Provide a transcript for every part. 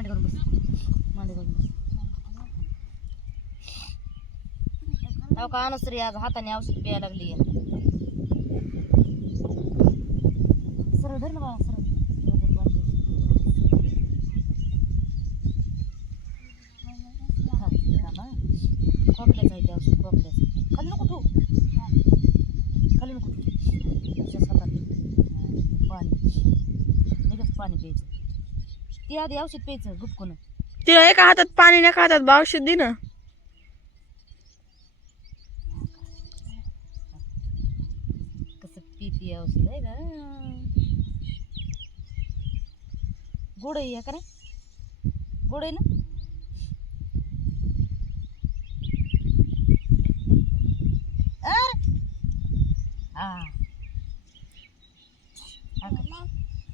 मांडी करून बस मांडी करून बस तेव्हा का अनुश्री आज हाताने औषध प्यायला लागली सरळ धर ना बाळा सरळ खोकल्याचं आहे ते औषध खोकल्याचं खाली नको ठेवू खाली नको ठेवू तुझ्या हातात पाणी लगेच पाणी प्यायचं ती आधी औषध प्यायचं गुपकून तिला एका हातात पाणी आणि एका हातात औषध दे ना कसं पी औषध आहे का गोड आहे का रे गोड आहे ना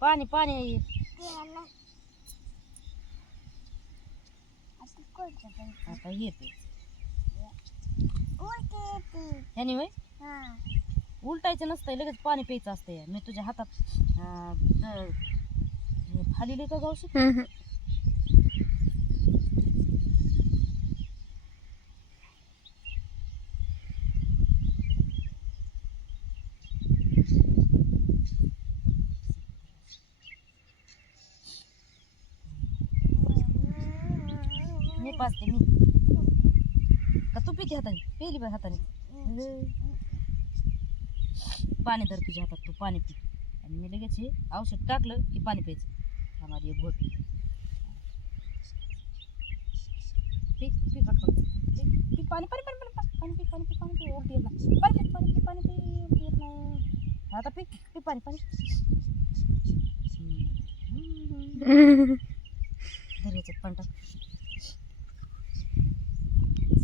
पाणी पाणी आता येते ह्यानी वय उलटायचं नसतंय लगेच पाणी प्यायचं असतंय मी तुझ्या हातात खाली का गावशी मी पाचते मी का तू पिते हाताने पेली बाय हाताने पाणी धर तुझ्या हातात तू पाणी पी आणि मी लगेच हे औषध टाकलं की पाणी प्यायचं आम्हाला एक घोट पी पी पटकन पी पाणी पाणी पाणी पाणी पी पाणी पी पाणी पी उलटी येत नाही पाणी पी पाणी पी पाणी पी उलटी येत नाही आता पी पी पाणी पाणी धर याच्यात पाणी टाक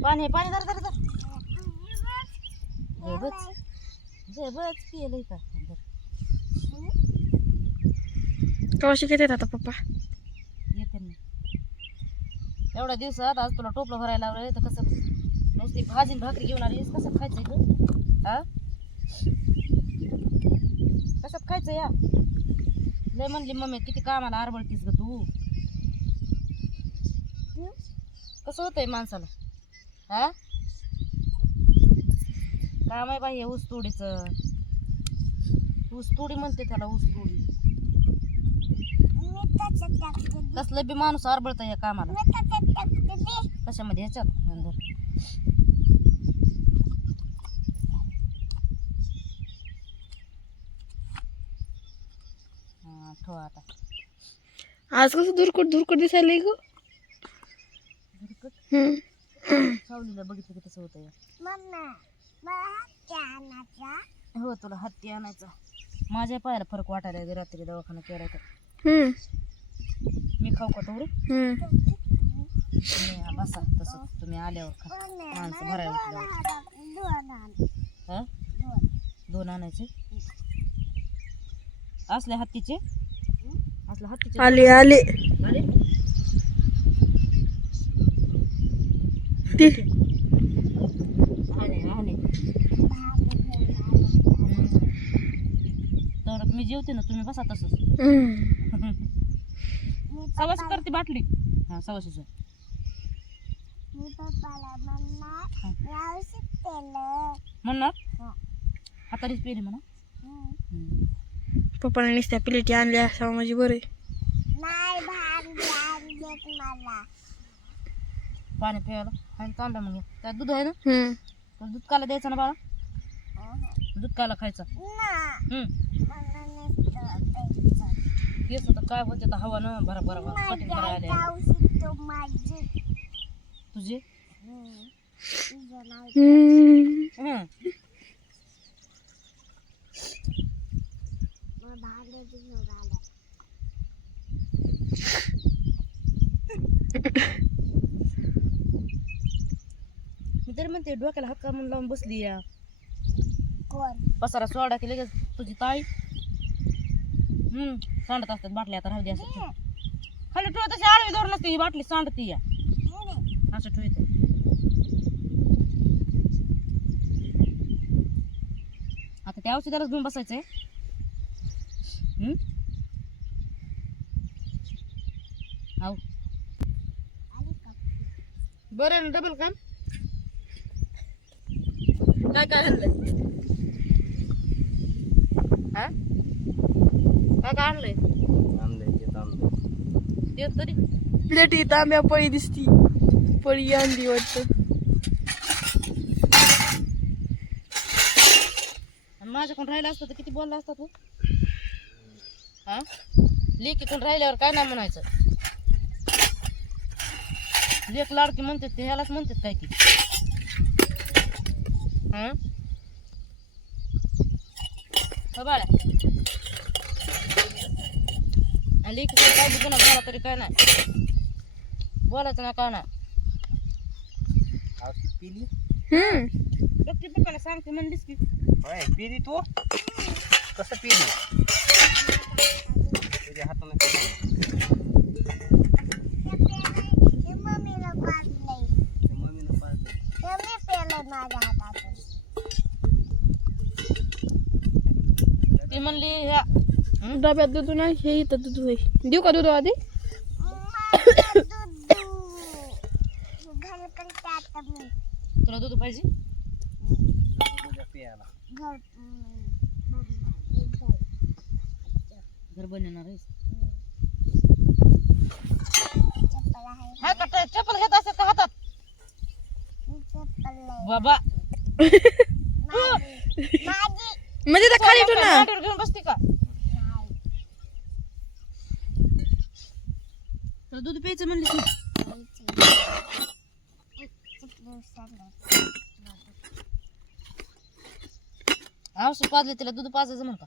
पाणी पाणी धर धर धर बच पियलंय का केव्हा शिकत येत आता पप्पा येते ना एवढ्या दिवसात आज तुला टोपलं भरायला लावलंय तर कसं नुसती भाजी भाकरी घेऊन आलीस कसं खायचंय ग हा कसं खायचं या लय म्हणली मम्मी किती कामाला आरबळतीस ग तू कसं होतंय माणसाला हा काम आहे बाई ऊस तोडीचं ऊस तोडी म्हणते त्याला ऊस तोडी कसलं बी माणूस आरबळत या कामाला कशामध्ये ह्याच्यात अंदर हा ठेव आता आज कसं दुरकट दुरकट दिसायला ग सावलीला बघितलं की तसं होतं हो तुला हत्ती आणायचा माझ्या पायाला फरक वाटायला रात्री दवाखाना केला तर मी खाऊ का तेवढं तुम्ही बसा तसं तुम्ही आल्यावर खा माणसं भरायला उठल्यावर हा दोन आणायचे असले हत्तीचे असल्या हत्तीचे आले आले आले ते आले आले तर मी जेवते ना तुम्ही बसा तसंच सवाशी करते बाटली हा सवाशीच म्हणणार हातानेच पेली म्हणा पप्पाने नुसत्या प्लेटी आणल्या असावं म्हणजे बरं पाणी प्यायला आणि तांब्या मग त्यात दूध आहे ना तर दूध काला द्यायचं ना बाळा दूध काला खायचं केस तर काय होते तर हवा ना भरा भरा भरा कटिंग करायला आले तुझे मी तरी म्हणते डोक्याला हक्का म्हणून लावून बसली या पसारा सोडा की लगेच तुझी ताई सांडत असतात बाटल्या आता राहू दे असं खाली ठेवत तशी आळवी धरून नसते ही बाटली सांडती या असं ठेवते आता त्या औषधालाच घेऊन बसायचंय आव बरं डबल काम काय काय आणलंय हा काय काय आणलंय देत तरी प्लेटी तांब्या पळी दिसती पळी आणली वाटतं. आणि माझ्याकडून राहिलं असतं तर किती बोलला असता तू हा लेकीकडून राहिल्यावर काय नाही म्हणायचं. लेक लाडकी म्हणतात ते ह्यालाच म्हणतात काय की हा हो बाळा लेकीकडे काय बी गुन्हा झाला तरी काय नाही बोलायचं ना काय नाही. पिली गप्पी पप्पाला सांगते म्हणलीस की होय पिली तू कसं पिली तुझ्या हाताने मम्मीनं पाजलं ती म्हणली ह्या डब्यात दूध नाही हे इथं दूध होय. देऊ का दूध आधी तुला दूध पाहिजे तुझ्या पियाला घर बनवणार आहेस हा का चप्पल घेत असत का हातात बाबा म्हणजे त्या खाली ठेव ना. मांडीवर घेऊन बसते का तुला दूध प्यायचं म्हणलीस ना औषध पाजले तिला दूध पाजायचं म्हण का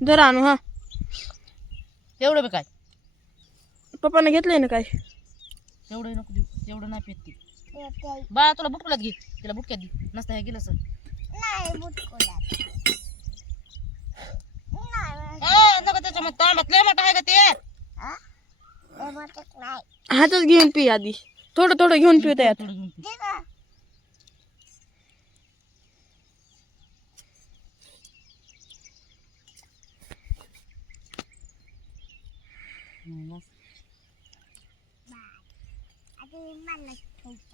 जर आणू हा तेवढं बी काय पप्पाने घेतलंय ना काय तेवढं नको देऊ तेवढं नाही पेत ती बाळा तुला बुटकुलात घे तिला बुटक्यात दे नसता हे गेलं सर नको त्याच्यामध्ये तांब्यात लय मोठं आहे का ते हातच घेऊन पी आधी थोडं थोडं घेऊन पिऊ त्यात. थोडं घेऊन पी. बस.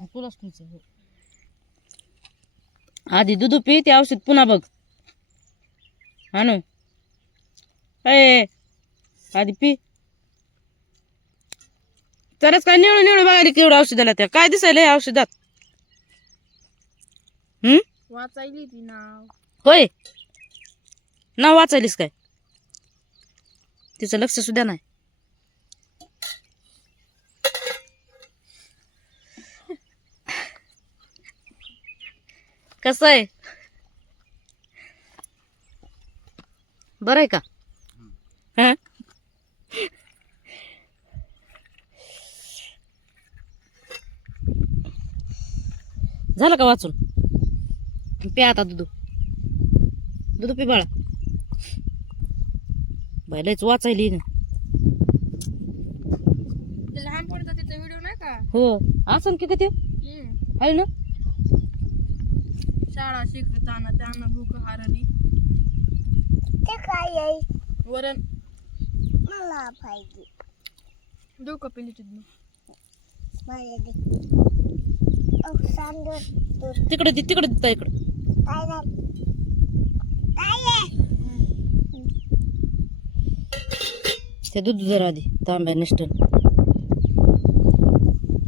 तुलाच तुमचं हो. आधी दूध पी ते औषध पुन्हा बघ आणू ए आधी पी तरच काय निवडून निवडून बघायला केवढं औषधाला त्या काय दिसायला या औषधात वाचायली ती नाव होय नाव वाचायलीस काय तिचं लक्ष सुद्धा नाही कसं आहे बरं आहे का हं? झालं का वाचून पे आता दूध दूध पे बाळा बायलाच वाचायली ना ते लहानपणीचा तिचा व्हिडिओ नाही का हो असं की ते आहे ना शाळा शिकताना त्यांना भूक हारली वरण मला पाहिजे देऊ का पिली तिथून तिकडे देता इकडे ते दूध जरा आधी तांब्या निष्ठन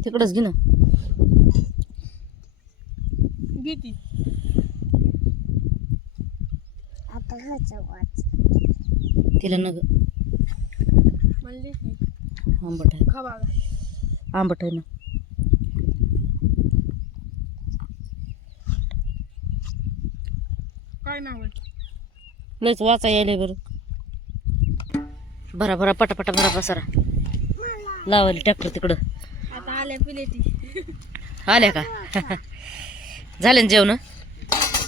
तिकडच घे ना घेती आता घरचं वाच तिला नग म्हणली की आंबट आहे खा बागा आंबट आहे ना काय नाव लयच वाचा यायले बरं भरा भरा पटापटा भरा पसारा लावायला ट्रॅक्टर तिकडं आता आल्या पिलेटी आल्या का झाले ना जेवण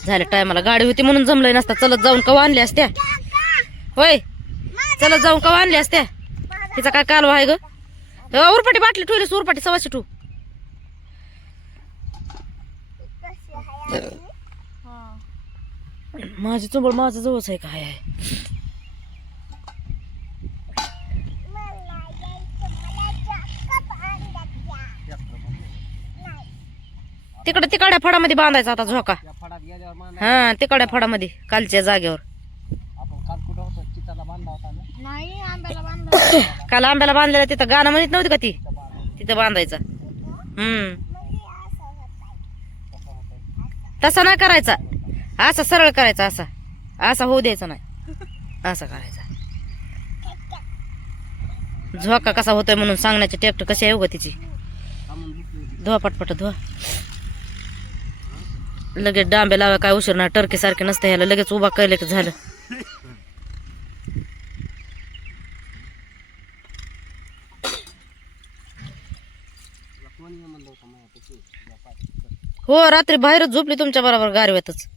झाले टायमाला गाडी होती म्हणून जमलंय नसता चलत जाऊन कवा आणल्या असत्या होय चलत जाऊन कवा आणल्या असत्या तिचा काय कालवा आहे ग उरपाटी बाटली ठेवलीस उरपाटी सवाशी ठेवू माझी चुंबळ माझं जवळच आहे काय आहे. मला यायचं मला जास्त अंड्यात द्या. नाही. तिकडे तिकड्या फडामध्ये बांधायचा आता झोका. त्या फडात गेल्यावर मान हा तिकड्या फडामध्ये कालच्या जागेवर. आपण काल कुठं होतो चिताला बांधला होता ना नाही आंब्याला बांधलं. काल आंब्याला बांधलेला तिथं गाणं म्हणत नव्हती का ती तिथं बांधला. तिथं बांधायचा. म्हणजे असं होतं. कसं होतं तसा नाही करायचा, असा सरळ करायचा, असा असा होऊ द्यायचा नाही, असा करायचा. झोका कसा होतोय म्हणून सांगण्याची टेक्ट कशी आहे उगा तिची. थांबून घेतली धुवा पटपट धुवा. लगेच डांबे लावा काय उशीर नाही, टर्की सारखे नसते ह्याला लगेच उभा केलं की झालं. कोणी म्हणलं होतं माझ्यापाशी पाय हो रात्री बाहेरच झोपली तुमच्या बरोबर गारव्यातच.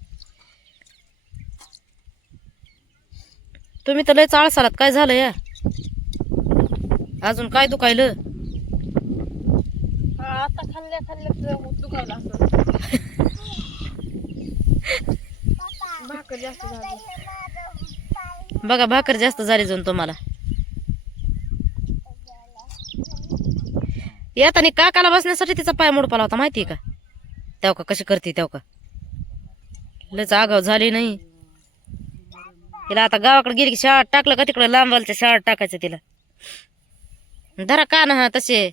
तुम्ही तर लय चाळसालात, काय झालं या अजून काय दुखायलं. आता खाल्ल्या दुखायला असं भाकर जास्त झाली. बघा भाकर जास्त झाली जाऊन तुम्हाला. येताना काकाला बसण्यासाठी तिचा पाय मोडपाला होता माहितीये का. तेव्हा का कशी करते तेव्हा का लयच आगाव झाली नाही. तिला आता गावाकडे गेली की शाळेत टाकलं का तिकडे लांबवालच्या शाळेत टाकायचं तिला. धरा का ना हा तसे